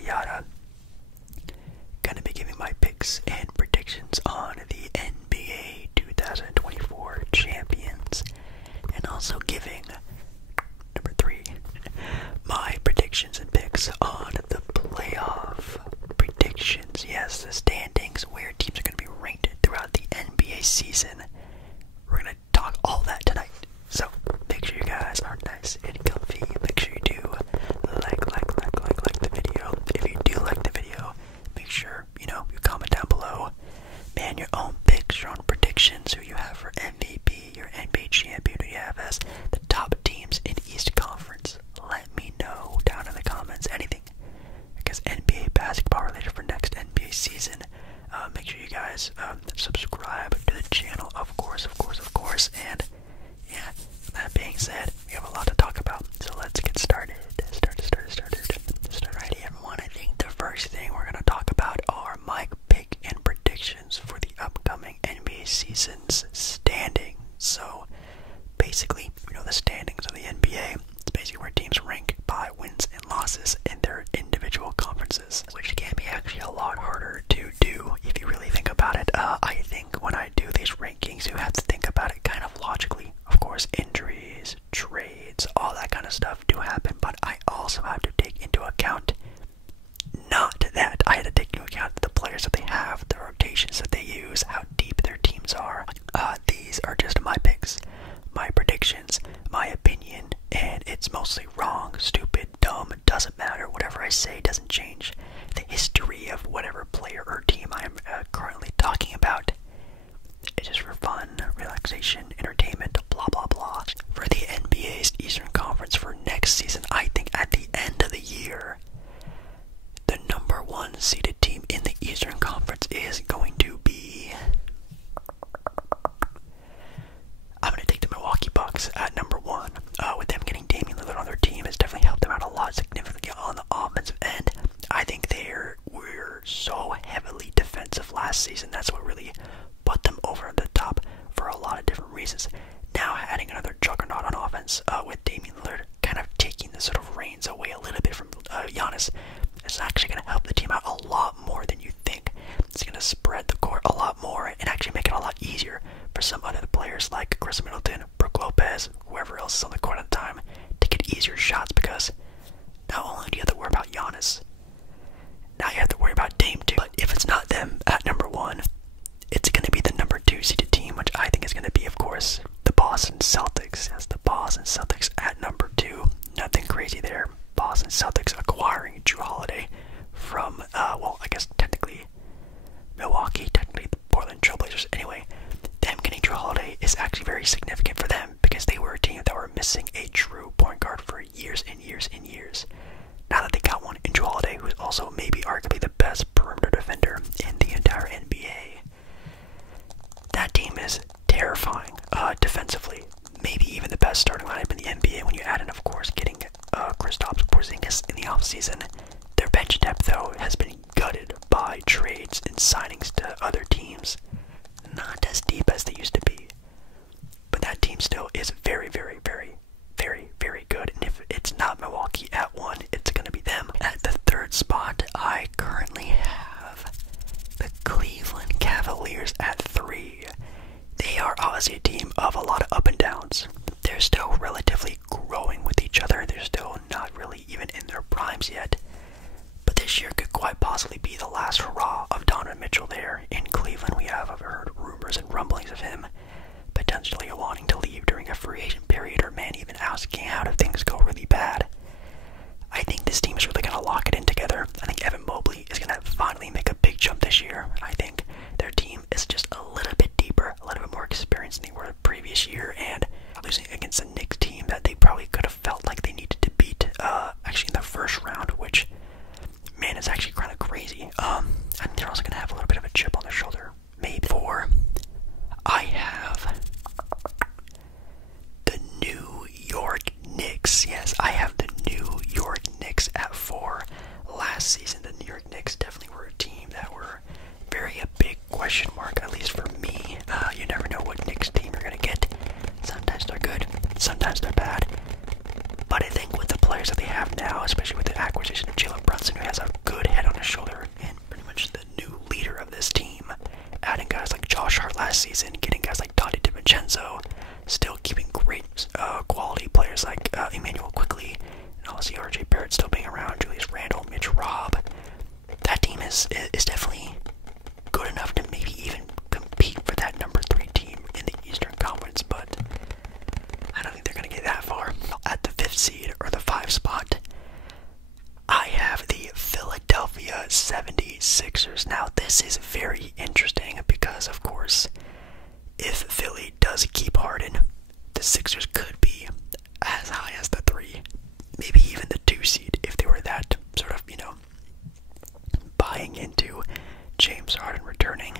yada yada. Gonna be giving my picks and predictions on the NBA 2024 champions, and also giving number 3 my predictions and picks on the playoff predictions. Yes, the standings, where teams are going to be ranked throughout the NBA season. We're going to talk all that tonight. So make sure you guys are nice and comfy. Make sure you do like the video. If you do like the video, make sure you comment down below, man, your own picks, your own predictions, who you have for MVP, your NBA champion, who you have as the top teams in East Conference. Let me know down in the comments anything, because NBA basketball related for next NBA season. Make sure you guys subscribe to the channel, of course. And yeah, that being said, we have a lot to talk about, so let's get started. Alrighty, everyone. I think the first thing we're gonna talk about are my pick and predictions for the upcoming NBA season's standing. So basically, the standings of the NBA. It's basically where teams rank by wins and losses in their individual conferences, which can be actually a lot harder to do if you really think about it. I think when I do these rankings, you have to think about it kind of logically. Of course, injuries, trades, all that kind of stuff do happen, but I also have to take into account I had to take into account the players that they have, the rotations that they use, how deep their teams are. These are just my picks, my predictions, my opinion, and it's mostly wrong, stupid, dumb, doesn't matter. Whatever I say doesn't change the history of whatever player or team I am currently talking about. It's just for fun, relaxation, entertainment, blah blah blah. For the NBA's Eastern Conference for next season, I think at the end of the year, the number 1 seeded team in the Eastern Conference is going to be, I'm going to take the Milwaukee Bucks at number 1. With them getting Damian Lillard on their team has definitely helped them out a lot significantly on the offensive end. I think they were so heavily defensive last season. That's what really put them over the top for a lot of different reasons. Now adding another juggernaut on offense with Damian Lillard kind of taking the sort of reins away a little bit from Giannis, is actually going to help the team out a lot more than you think. It's going to spread the court a lot more and actually make it a lot easier for some other players like Chris Middleton, Brook Lopez, whoever else is on the court at the time, to get easier shots, because not only do you have to worry about Giannis, now you have to worry about Dame too. But if it's not them at number 1, it's going to be the number 2 seeded team, which I think is going to be, of course, the Boston Celtics. Yes, the Boston Celtics at number 2. Nothing crazy there. Boston Celtics acquiring Jrue Holiday from, I guess technically Milwaukee, technically the Portland Trailblazers. Anyway, them getting Jrue Holiday is actually very significant for them, because they were a team that were missing a true point guard for years and years and years. Now that they got one in Jrue Holiday, who is also maybe arguably the best perimeter defender in the entire NBA, that team is terrifying defensively. Maybe even the best starting lineup in the NBA when you add in, of course, getting Kristaps Porzingis in the offseason. Their bench depth, though, has been gutted by trades and signings to other teams. Not as deep as they used to be. But that team still is very, very, very, very, very good. And if it's not Milwaukee at 1, it's going to be them. At the 3rd spot, I currently have the Cleveland Cavaliers at 3. They are obviously a team of a lot of up and downs. They're still relatively growing with each other. They're still not really even in their primes yet. But this year could quite possibly be the last hurrah of Donovan Mitchell there in Cleveland. We have heard rumors and rumblings of him potentially wanting to leave during a free agent period, or man, even asking out if things go really bad. I think this team is really going to lock it in together. I think Evan Mobley is going to finally make a big jump this year. I think their team is just a little bit deeper, a little bit more experienced than they were the previous year, and losing against a Knicks team that they probably could have felt like they needed to beat actually in the first round, which, man, is actually kind of crazy. And they're also going to have a little bit of a chip on their shoulder. Maybe 4, I have the New York Knicks. Yes, I have the New York Knicks at 4. Last season, the New York Knicks definitely were a team that were very a big question mark, at least for me. You never know what Knicks team you're going to get. Sometimes they're good, sometimes they're bad. But I think with the players that they have now, especially with the acquisition of Jalen Brunson, who has a is definitely good enough to maybe even compete for that number 3 team in the Eastern Conference, but I don't think they're going to get that far. At the 5th seed, or the 5 spot, I have the Philadelphia 76ers. Now, this is very interesting because, of course, if Philly does keep Harden, the Sixers could be as high as the 3, maybe even the 2 seed if they were that sort of, buying into James Harden returning.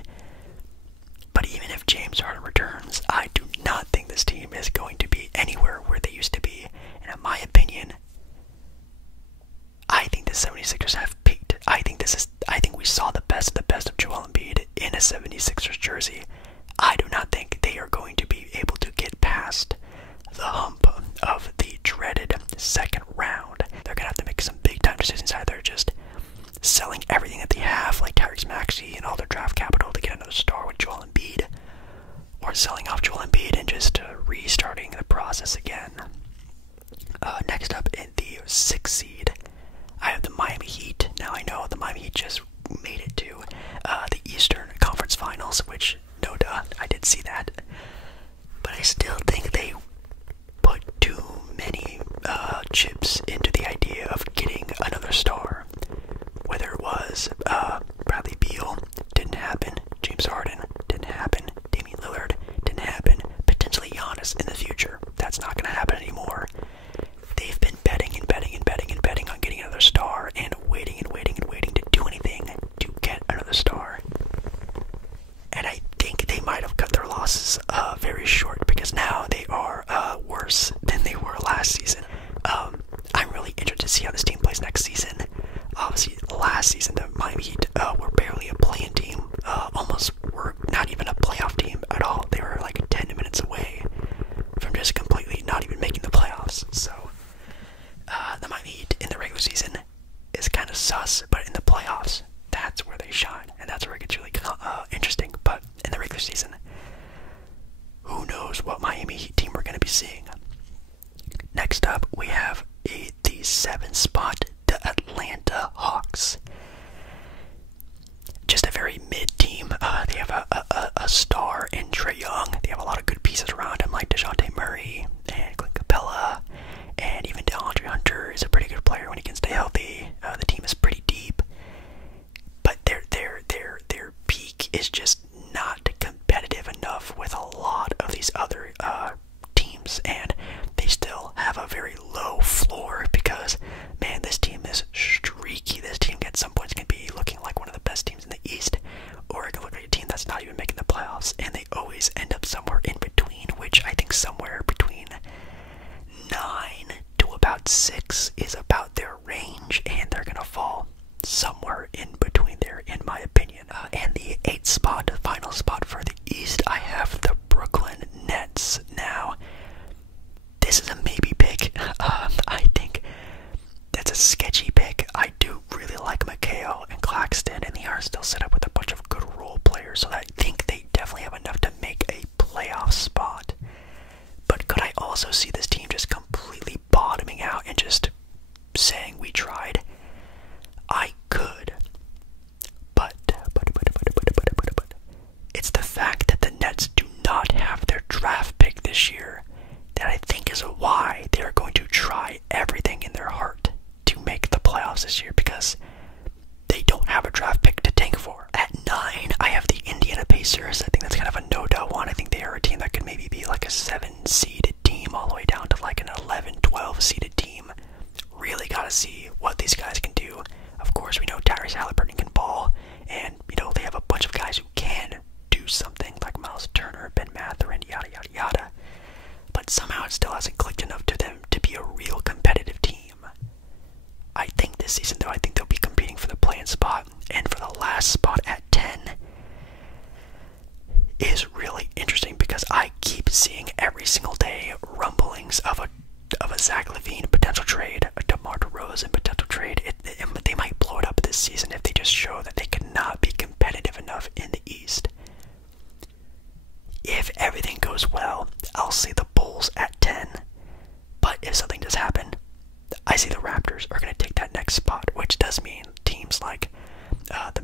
But even if James Harden returns, I do not think this team is going to be anywhere where they used to be. And in my opinion, I think the 76ers have peaked. I think we saw the best of Joel Embiid in a 76ers jersey. I do not think they are going to be able to get past the hump of the dreaded second round. They're going to have to make some big time decisions, either just selling everything that they have, like Tyrese Maxey and all their draft capital to get another star with Joel Embiid, or selling off Joel Embiid and just restarting the process again. Next up in the 6th seed, I have the Miami Heat. Now I know the Miami Heat just made it to the Eastern Conference Finals, which, no duh, I did see that. But I still think they put too many chips into the idea of getting another star. Whether it was Bradley Beal, didn't happen. James Harden, didn't happen. Damian Lillard, didn't happen. Potentially Giannis in the future. That's not going to happen anymore. They've been betting on getting another star and waiting to do anything to get another star. And I think they might have cut their losses very short, because now they are worse than they were last season. I'm really interested to see how this team plays next season. Obviously, last season, the Miami Heat were barely a play-in team. Almost were not even a playoff team at all. They were like 10 minutes away from just completely not even making the playoffs. So, the Miami Heat in the regular season is kind of sus, but in the playoffs, that's where they shine, and that's where it gets really interesting. But in the regular season, who knows what Miami Heat team we're going to be seeing. Next up, we have the 7th spot, the Atlanta Hawks. Just a very mid team. They have a star in Trae Young. They have a lot of good pieces around him, like DeJounte Murray and Clint Capella, and even DeAndre Hunter is a pretty good player when he can stay healthy. The team is pretty deep, but their peak is just not competitive enough with a lot of these other teams, and they still have a very low floor because, man, this team is streaky. This team at some points can be looking like one of the best teams in the East, or it can look like a team that's not even making the playoffs, and they always end up somewhere in between, which I think somewhere between 9 to about 6 is about their range, and they're going to fall somewhere in between there, in my opinion. And the 8th spot, the final spot for the East, I have the Brooklyn Nets. Now, this is a maybe pick. I think that's a sketchy pick. I do really like McHale and Claxton, and they are still set up with a bunch of good role players, so I think they definitely have enough to make a playoff spot. But could I also see this team just completely bottoming out and just saying we tried? I could. But it's the fact that the Nets do not have their draft pick this year that I think is why they are going to try everything in their heart to make the playoffs this year, because they don't have a draft pick to tank for. At 9, I have the Indiana Pacers. I think that's kind of a no-doubt one. I think they are a team that could maybe be like a 7-seeded team all the way down to like an 11-12-seeded team. Really gotta see what these guys can do. Of course, we know Tyrese Halliburton can ball, and, they have a bunch of guys who can do something, like Miles Turner, Ben Mathurin, yada, yada, yada. But somehow it still hasn't clicked enough to them to be a real competitive team. I think this season, though, I think they'll be competing for the play-in spot, and for the last spot at 10 is really interesting because I keep seeing every single day rumblings of a Zach LaVine potential trade, a DeMar DeRozan potential trade. They might blow it up this season if they just show that they cannot be competitive enough in the East. If everything goes well, I'll see the Bulls at 10. But if something does happen, I see the Raptors are going to take that next spot, which does mean teams like the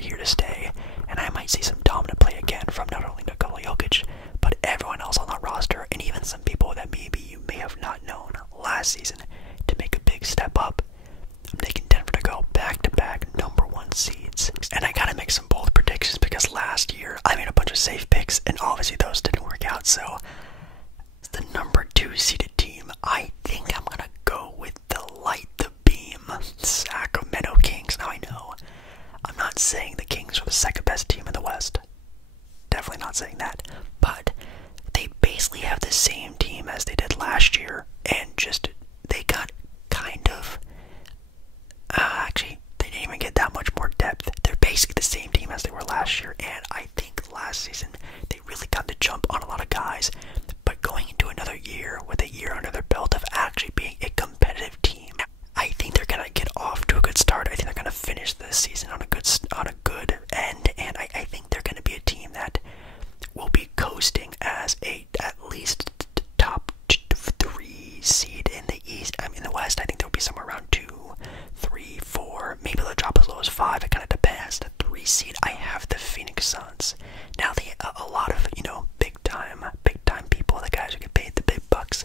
here to stay, and I might see some dominant play again from not only Nikola Jokic, but everyone else on the roster, and even some people that maybe you may have not known last season to make a big step up. I'm taking Denver to go back-to-back #1 seeds. And I gotta make some bold predictions because last year I made a bunch of safe picks, and obviously those didn't work out, so the #2 seeded team, I think I'm gonna go with the light the beam Sacramento Kings. Now I know, I'm not saying the Kings are the second best team in the West. Definitely not saying that. But they basically have the same team as they did last year, and just, they got kind of, actually, they didn't even get that much more depth. They're basically the same team as they were last year, and I think last season they really got the jump on a lot of guys. But going into another year with a year under their belt of actually being a competitive team, I think they're gonna get off to a good start. I think they're gonna finish this season on a good end, and I think they're gonna be a team that will be coasting as a at least top 3 seed in the East. In the West, I think there'll be somewhere around 2, 3, 4. Maybe they'll drop as low as 5. It kind of depends. The 3 seed, I have the Phoenix Suns. Now, a lot of big time people, the guys who get paid the big bucks,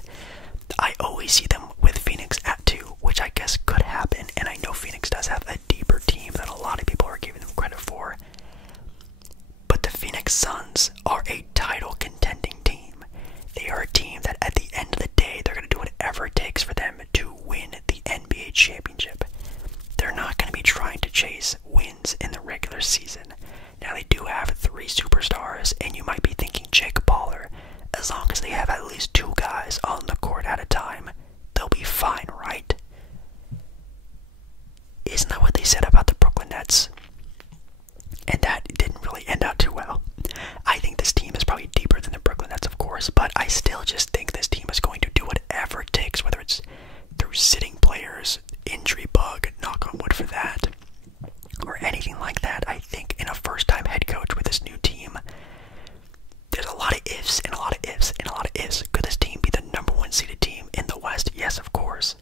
I always see them with Phoenix at 2, which I guess could happen. And I know Phoenix does have a deeper team than a lot of people are giving them credit for. But the Phoenix Suns are a title contending team. They are a team that at the end of the day, they're going to do whatever it takes for them to win the NBA championship. They're not going to be trying to chase wins in the regular season. Now, they do have 3 superstars, and you might be thinking Jake Paul. As long as they have at least 2 guys on the court at a time, they'll be fine, right? Isn't that what they said about the Brooklyn Nets? And that didn't really end out too well. I think this team is probably deeper than the Brooklyn Nets, of course, but I still just think this team is going to do whatever it takes, whether it's through sitting players, injury bug, knock on wood for that, or anything like that. I think in a first-time head coach with this new team, there's a lot of ifs and a lot of ifs and a lot of ifs. Could this team be the #1 seeded team in the West? Yes, of course.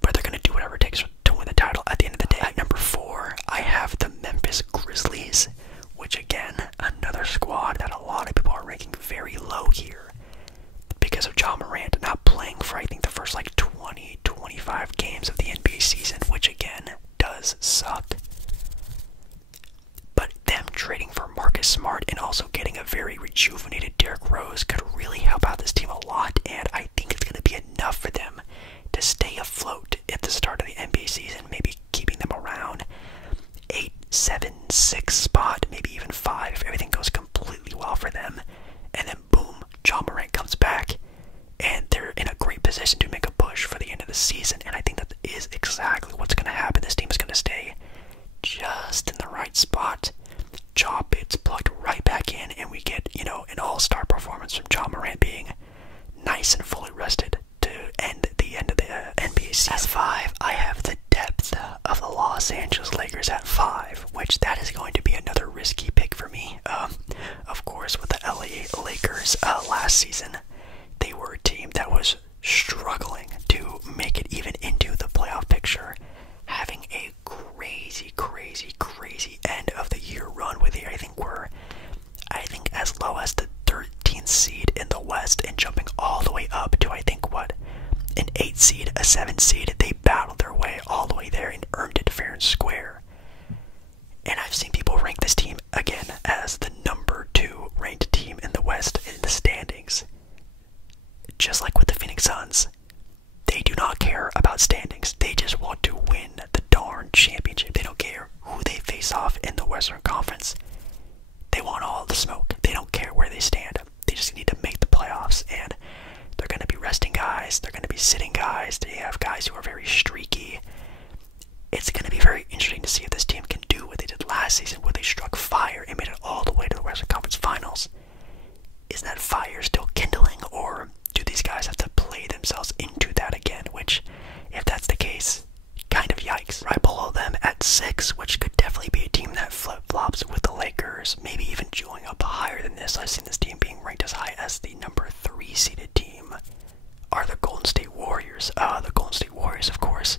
But they're going to do whatever it takes to win the title at the end of the day. At #4, I have the Memphis Grizzlies, which again, another squad that a lot of people are ranking very low here because of Ja Morant not playing for, I think, the first 20, 25 games of the NBA season, which again, does suck. But them trading for Marcus Smart and also getting a very rejuvenated Derrick Rose could really help out this team a lot, and I think it's going to be enough for them to stay afloat at the start of the NBA season, maybe keeping them around 8, 7, 6 spot, maybe even 5 if everything goes completely well for them. And then boom, Ja Morant comes back, and they're in a great position to make a push for the end of the season, and I think that is exactly what's going to happen. This team is going to stay just in the right spot. Ja gets plugged right back in, and we get, an all-star performance from Ja Morant being nice and fully rested to end the end of the NBA season. At 5, I have the depth of the Los Angeles Lakers at 5, which that is going to be another risky pick for me. Of course, with the LA Lakers last season, they were a team that was struggling to make it even into the playoff picture, having a crazy end of the year run with it. I think as low as the 13th seed in the West and jumping all the way up to, an 8 seed, a 7 seed. They battled their way all the way there and earned it fair and square. And I've seen people rank this team again as the #2 ranked team in the West in the standings. Just like with the Phoenix Suns, they do not care about standings. They just want to win the darn championship. They don't care who they face off in the Western Conference. They want all the smoke. They don't care where they stand. They just need to make the playoffs, and they're going to be resting guys. They're going to be sitting guys. They have guys who are very streaky. It's going to be very interesting to see if this team can do what they did last season, where they struck fire and made it all the way to the Western Conference Finals. Is that fire still kindling, or do these guys have to play themselves into that again? Which, if that's the case, kind of yikes. Right below them at 6, which could definitely be a team that flip-flops with the Lakers, maybe even chewing up higher than this. I've seen this team being ranked as high as the #3 seeded team, are the Golden State Warriors. The Golden State Warriors, of course,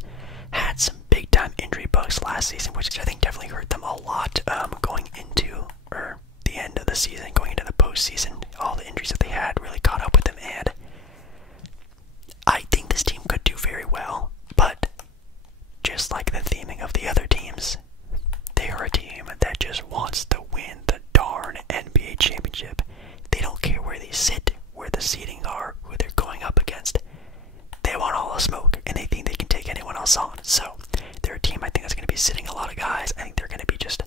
had some big-time injury bugs last season, which I think definitely hurt them a lot going into or the end of the season, going into the postseason. All the injuries that they had really caught up with them, and I think this team could do very well, but just like the theming of the other teams, they are a team that just wants to win the darn NBA championship. They don't care where they sit, where the seeding are, who they're going up against. They want all the smoke, and they think they can take anyone else on. So they're a team I think that's going to be sitting a lot of guys. I think they're going to be just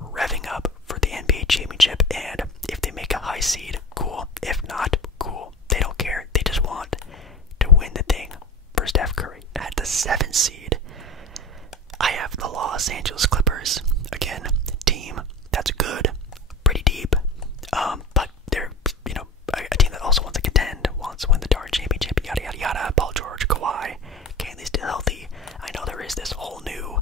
revving up for the NBA championship, and if they make a high seed, cool. If not, cool. They don't care. They just want to win the thing. For Steph Curry at the 7th seed, I have the Los Angeles Clippers. Again, team that's good, pretty deep, but they're, a team that also wants to contend, wants to win the darn championship, yada yada yada. Paul George, Kawhi, can they stay healthy? I know there is this whole new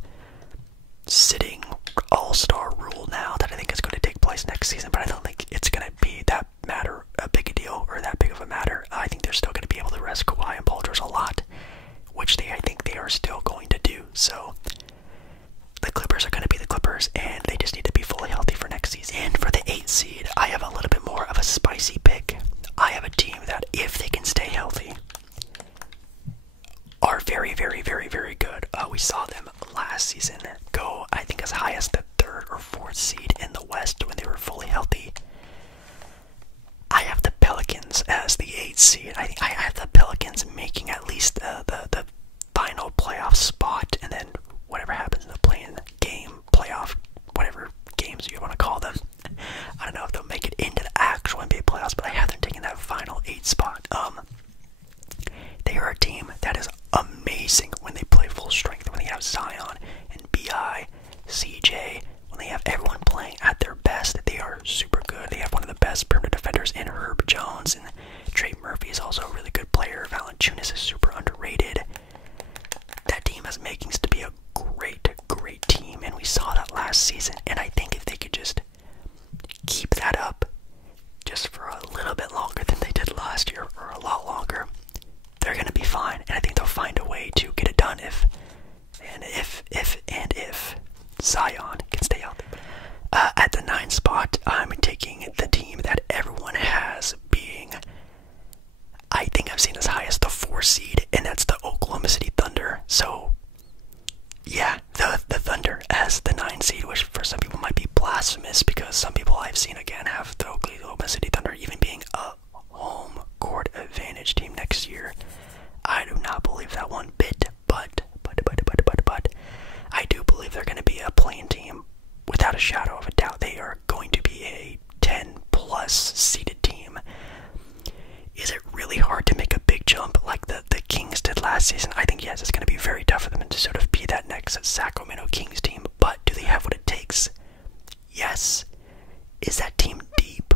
sitting all-star rule now that I think is going to take place next season, but I don't think it's going to be that big a deal, or that big of a matter. I think they're still going to be able to rest Kawhi and Paul George a lot, which I think they are still going to do. So the Clippers are going to be the Clippers, and they just need to be fully healthy for next season. And for the 8th seed, I have a little bit more of a spicy pick. I have a team that, if they can stay healthy, are very, very, very, very good. We saw them last season go, I think, as high as the 3rd or 4th seed in the West when they were fully healthy. I have the Pelicans as the 8th seed. I think I have the Pelicans making at least the final playoff spot, and then whatever happens in the play-in game, playoff, whatever games you want to call them. I don't know if they'll make it into the actual NBA playoffs, but I have them taking that final 8 spot. They are a team that is amazing when they play full strength, when they have Zion and B.I., CJ, when they have everyone playing at their best. They are super good. They have one of the best perimeter defenders in Herb Jones, and Trey Murphy is also a really good player. Valanciunas is super underrated. That team has makings to be a great, great team, and we saw that last season, and I think if they could just keep that up just for a little bit longer than they did last year, or a lot longer, they're going to be fine, and I think they'll find a way to get it done if Zion can stay out there. At the 9th spot, I'm taking the team that everyone has being, I think I've seen as high as the 4 seed, and that's the Oklahoma City Thunder. So, yeah, the Thunder as the 9 seed, which for some people might be blasphemous, because some people I've seen, again, have the Oklahoma City Thunder even being a home court advantage team next year. I do not believe that one bit, but I do believe they're going to be a playing team without a shadow of a doubt. They are going to be a 10-plus seeded team. Is it really hard to make a big jump like the Kings did last season? I think, yes, it's going to be very tough for them to sort of be that next Sacramento Kings team, but do they have what it takes? Yes. Is that team deep?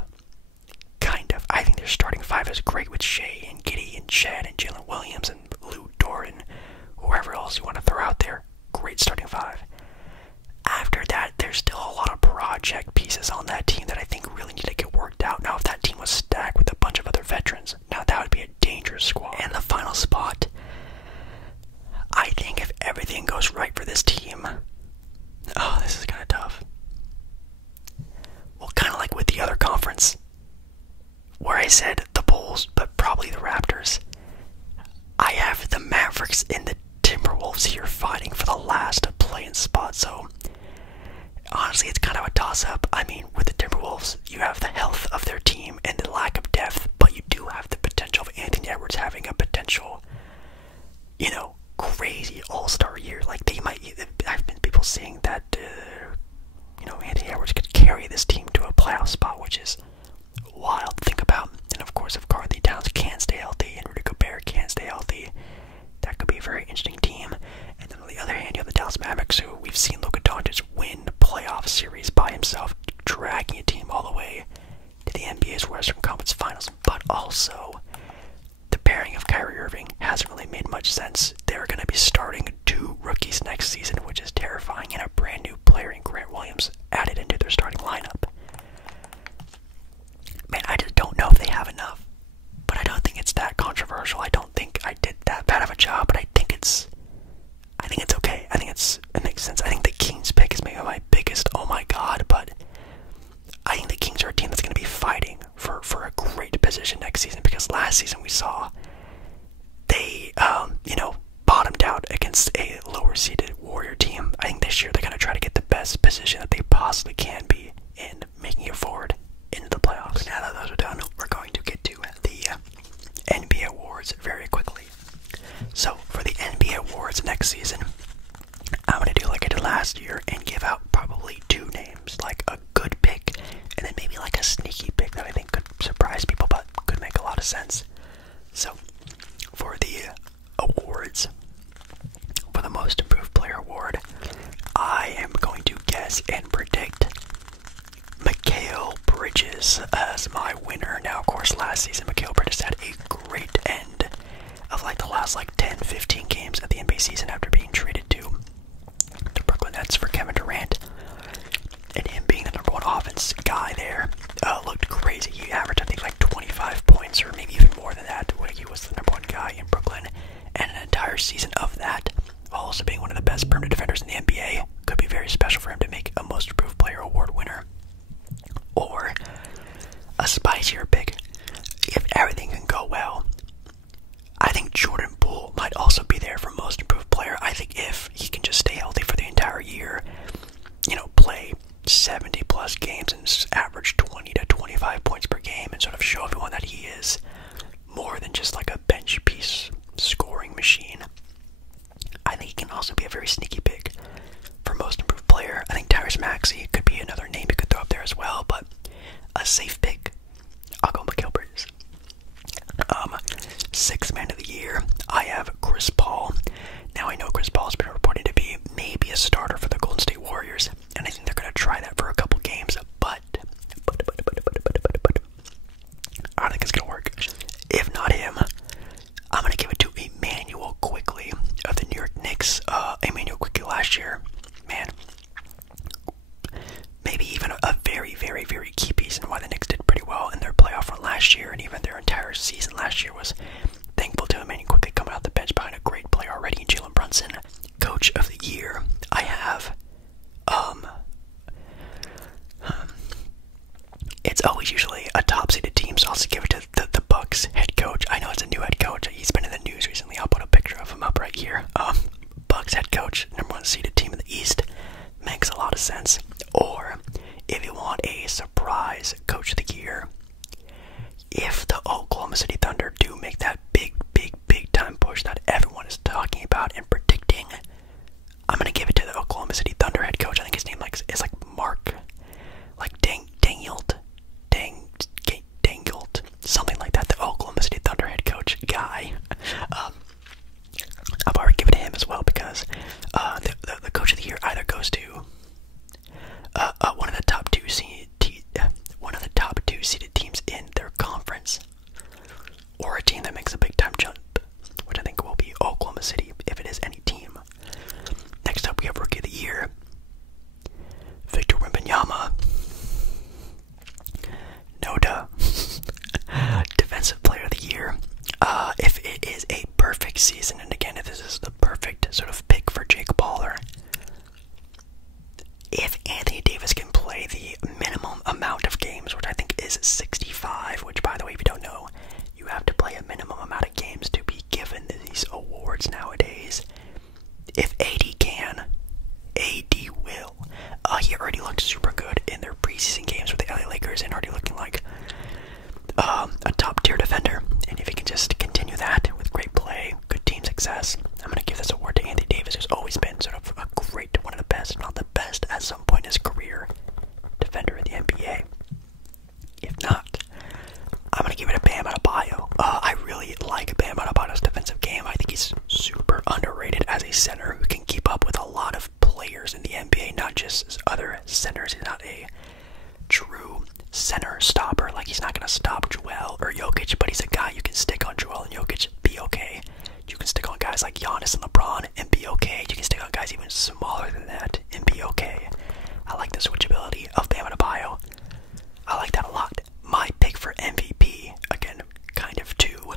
Kind of. I think their starting 5 is great with Shea and Giddy and Chad and Jalen Williams and Lou Dort and whoever else you want to throw out there. Great starting 5. After that, there's still a lot of project pieces on that team that I think really need to get worked out. Now, if that team was stacked with a bunch of other veterans, now that would be a dangerous squad. And the final spot, I think if everything goes right for this team, oh, this is kind of tough. Well, kind of like with the other conference, where I said the Bulls, but probably the Raptors. I have the Mavericks and the Timberwolves here fighting for the last play-in spot, so honestly, it's kind of a toss-up. I mean, with the Timberwolves, you have the health of their team and the lack of depth, but you do have the potential of Anthony Edwards having a potential, crazy all-star year. Like, I've been people saying that, Anthony Edwards could carry this team to a playoff spot, which is wild to think about. And of course, if Karl Towns can stay healthy and Rudy Gobert can stay healthy, that could be a very interesting team. And then on the other hand, you have the Dallas Mavericks, who we've seen Luka Doncic win the playoff series by himself, dragging a team all the way to the NBA's Western Conference Finals. But also, the pairing of Kyrie Irving hasn't really made much sense. They're going to be starting 2 rookies next season, which is terrifying, and a brand new player in Grant Williams added into their starting lineup. Man, I just don't know if they have enough. But I don't think it's that controversial. I don't think I did that bad of a job, but I think it's okay. It makes sense. I think the position that they possibly can be in making it forward into the playoffs. Now that those are done, we're going to get to the NBA awards very quickly. So for the NBA awards next season, I'm going to do like I did last year and give out probably 2 names, like a good pick and then maybe like a sneaky pick that I think could surprise people but could make a lot of sense. So for the awards, for the most improved player award, I am going to guess and predict Mikal Bridges as my winner. Now, of course, last season Mikal Bridges had a great end of like the last like 10-15 games of the NBA season after being traded to the Brooklyn Nets for Kevin Durant, and him being the #1 offense guy there looked crazy. He averaged I think like 25 points or maybe even more than that when he was the #1 guy in Brooklyn, and an entire season of that, while also being one of the best perimeter defenders in the NBA, could be very special for him to make a most improved player award winner. Or a spicier pick, if everything can go well, I think Jordan Poole might also be there for most improved player. I think if he can just stay healthy for the entire year, play 70 plus games and average 20 to 25 points per game and sort of show everyone that he is more than just like a bench piece scoring machine, I think he can also be a very sneaky pick for most improved player. I think Tyrese Maxey could be another name you could throw up there as well, but a safe pick, I'll go Mikal Bridges. 6th man of the year, I have Chris Paul. Now I know Chris Paul has been reported to be maybe a starter for the Golden State Warriors, and I think they're going to try that for a couple games, but I don't think it's going to work. If not him, I'm going to give it to Emmanuel Quickley of the New York Knicks. Emmanuel Quickley last year, man, maybe even a very, very, very key piece in why the Knicks did pretty well in their playoff run last year, and even their entire season last year was thankful to Emmanuel Quickley coming out the bench behind a great player already in Jalen Brunson. Coach of the year, I have, it's always usually a top-seeded team, so I'll just give it to the Bucks head coach. I know it's a new head coach. He's been in the news recently. I'll put a picture of him up right here. Bucks head coach, #1 seeded team in the East, makes a lot of sense. Or, if you want a surprise coach of the year, if the Oklahoma City Thunder do make that big time push that everyone is talking about and predicting, I'm going to give it to the Oklahoma City Thunder head coach. I think his name is like Mark, like Dangilt, something like that. The Oklahoma City Thunder head coach guy. I've already given it to him as well because the coach of the year either goes to one of the top two seeded teams in their conference, or a team that makes a big time jump, which I think will be Oklahoma City if it is any team. Next up, we have Rookie of the Year, Victor Wembanyama. No duh. Defensive Player of the Year. If it is a perfect season, and again, if this is the perfect sort of pick for Jake Paul, if Anthony Davis can play the minimum amount of games, which I think is 65, which, by the way, if you don't know, you have to play a minimum amount of games to be given these awards nowadays. If AD can, AD will. He already looked super good in their preseason games with the LA Lakers and already looking like a top-tier defender. And if he can just continue that with great play, good team success, I'm going to give this award to Anthony Davis, who's always been sort of a great, one of the best, if not the best, at some point in his career, defender in the NBA. If not, I'm going to give it to Bam Adebayo. I really like Bam Adebayo's defensive game. I think he's super underrated as a center who can keep up with a lot of players in the NBA, not just other centers. He's not a true center stopper. Like, he's not going to stop Joel or Jokic, but he's a guy you can stick on Joel and Jokic, be okay. You can stick on guys like Giannis and LeBron and be okay. You can stick on guys even smaller than that and be okay. I like the switchability of Bam Adebayo. I like that a lot. My pick for MVP, again, kind of two.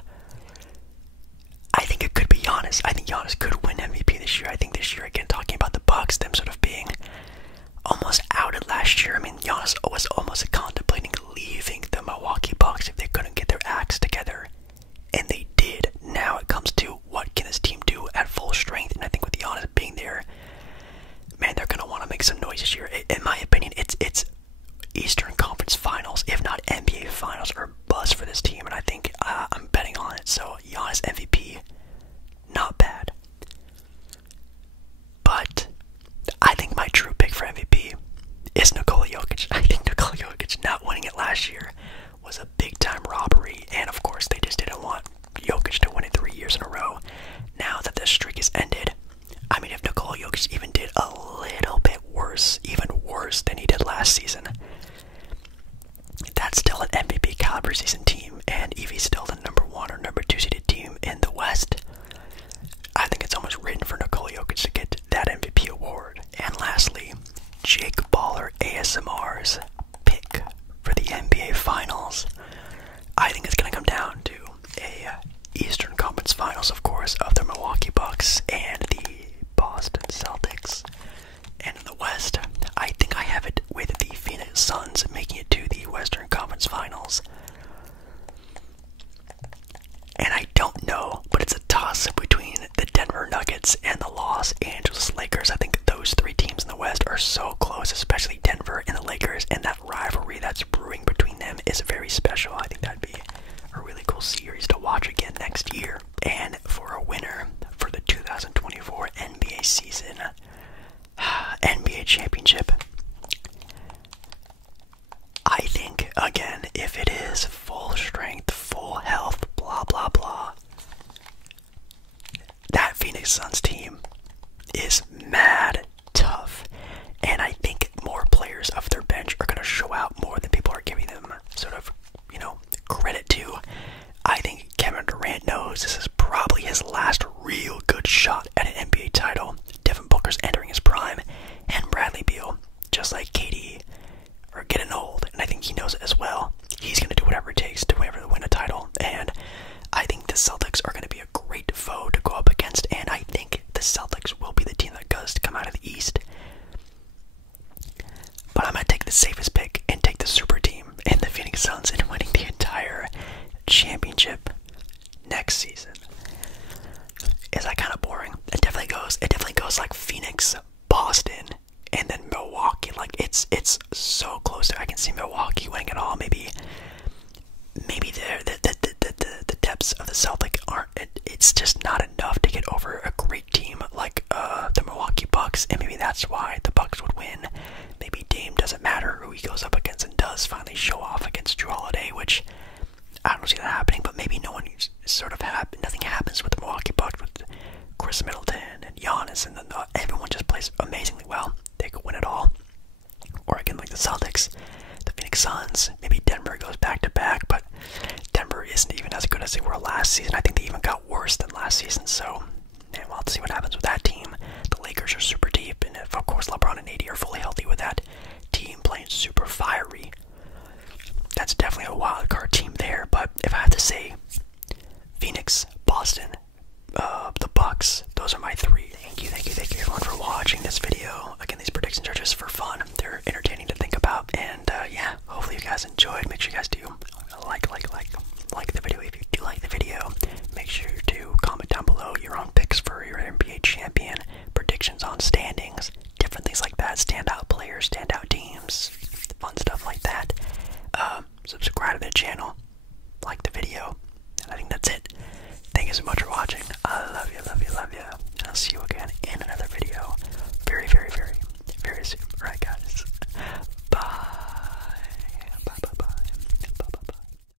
I think it could be Giannis. I think Giannis could win MVP this year. I think this year, again, talking about the Bucks, them sort of being almost outed last year. I mean, Giannis was almost contemplating leaving the Milwaukee Bucks if they couldn't get their acts together, and they did. Now it comes to what can this team do at full strength, and I think with Giannis being there, man, they're going to want to make some noise this year. I mean, if Nikola Jokic even did a little bit worse, even worse than he did last season, that's still an MVP caliber season team, and if he's still the number 1 or number 2 seeded team in the West, I think it's almost written for Nikola Jokic to get that MVP award. And lastly, Jake Baller ASMR's pick for the NBA Finals. I think it's going to come down to a Eastern Conference Finals, of course, of the Milwaukee Bucks and the Boston Celtics. And in the West, I think I have it with the Phoenix Suns making it to the Western Conference Finals. And I don't know, but it's a toss between the Denver Nuggets and the Los Angeles Lakers. I think those 3 teams in the West are so close, especially Denver and the Lakers, and that rivalry that's brewing between them is very special. I think that'd be a really cool series to watch again next year. And for a winner for the 2024 NBA season, NBA championship, I think, again, if it is full strength, full health, blah blah blah, that Phoenix Suns team is mad tough, and I think more players off their bench are going to show out more than people are giving them sort of, credit to. I think Kevin Durant knows this is probably his last real good shot at an NBA title. Devin Booker's entering his prime, and Bradley Beal, just like KD, are getting old, and I think he knows it as well. He's going to do whatever it takes to win a title, and I think the Celtics are going to be a great foe to go up against, and I think the Celtics will be the team that goes to come out of the East. But I'm going to take the safest pick and take the super team and the Phoenix Suns in winning the entire championship next season. Is that kind of boring? It definitely goes like Phoenix, Boston, and then Milwaukee. Like it's so close. I can see Milwaukee winning it all. Maybe the depths of the Celtic aren't. It's just not enough to get over a great team like the Milwaukee Bucks, and maybe that's why the Bucks would win. Maybe Dame doesn't matter who he goes up against and does finally show off against Jrue Holiday, which I don't see that happening. But maybe nothing happens with the Milwaukee Bucks with Chris Middleton and Giannis, and then everyone just plays amazingly well. They could win it all. Or again, like the Celtics, the Phoenix Suns, maybe Denver goes back to back, but Denver isn't even as good as they were last season. I think they even got worse than last season, so we'll have to see what happens with that team. The Lakers are super deep, and if, of course, LeBron and AD are fully healthy with that team playing super fiery, that's definitely a wild card team there. But if I have to say, Phoenix, Boston, the Bucks, those are my 3. Thank you everyone for watching this video. Again, these predictions are just for fun. They're entertaining to think about, and yeah, hopefully you guys enjoyed. Make sure you guys do like the video. If you do like the video, make sure to comment down below your own picks for your NBA champion, predictions on standings, different things like that, standout players, standout teams, fun stuff like that. Subscribe to the channel, like the video, and I think that's it. Thank you so much for